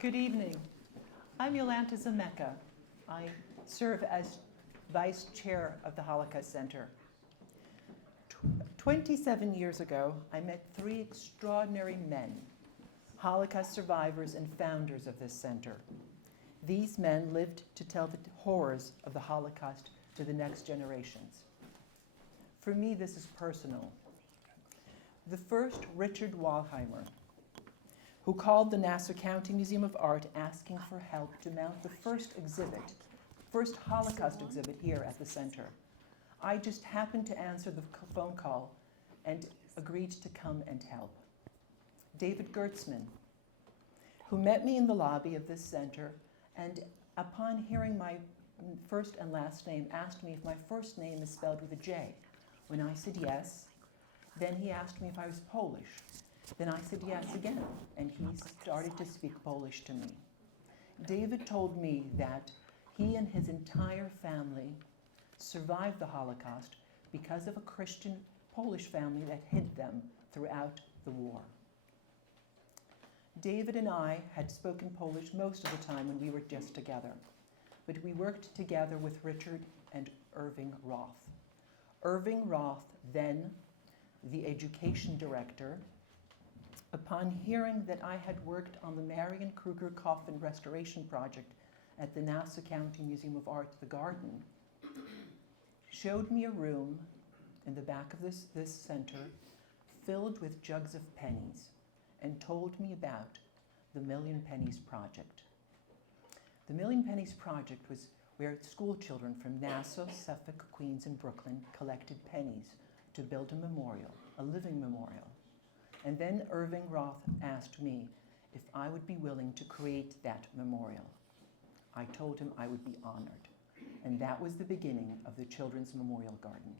Good evening. I'm Jolanta Zamecka. I serve as Vice Chair of the Holocaust Center. 27 years ago, I met three extraordinary men, Holocaust survivors and founders of this center. These men lived to tell the horrors of the Holocaust to the next generations. For me, this is personal. The first, Richard Walheimer, who called the Nassau County Museum of Art asking for help to mount the first Holocaust exhibit here at the center. I just happened to answer the phone call and agreed to come and help. David Gertzman, who met me in the lobby of this center and upon hearing my first and last name asked me if my first name is spelled with a J. When I said yes, then he asked me if I was Polish. Then I said yes again, and he started to speak Polish to me. David told me that he and his entire family survived the Holocaust because of a Christian Polish family that hid them throughout the war. David and I had spoken Polish most of the time when we were just together, but we worked together with Richard and Irving Roth. Irving Roth, then the education director, upon hearing that I had worked on the Marion Kruger Coffin restoration project at the Nassau County Museum of Art, the Garden, showed me a room in the back of this center filled with jugs of pennies and told me about the Million Pennies Project. The Million Pennies Project was where school children from Nassau, Suffolk, Queens, and Brooklyn collected pennies to build a memorial, a living memorial. And then Irving Roth asked me if I would be willing to create that memorial. I told him I would be honored. And that was the beginning of the Children's Memorial Garden.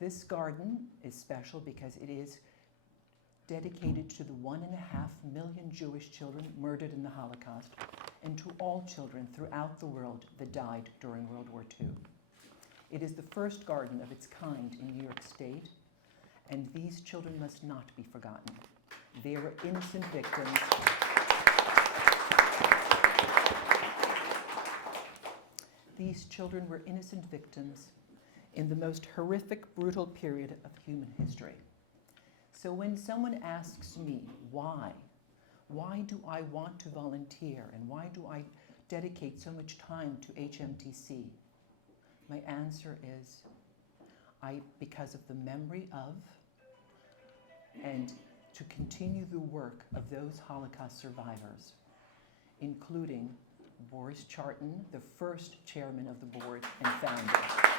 This garden is special because it is dedicated to the 1.5 million Jewish children murdered in the Holocaust and to all children throughout the world that died during World War II. It is the first garden of its kind in New York State, and these children must not be forgotten. They were innocent victims. These children were innocent victims in the most horrific, brutal period of human history. So when someone asks me why do I want to volunteer and why do I dedicate so much time to HMTC? My answer is because of the memory of and to continue the work of those Holocaust survivors, including Boris Charton, the first chairman of the board and founder.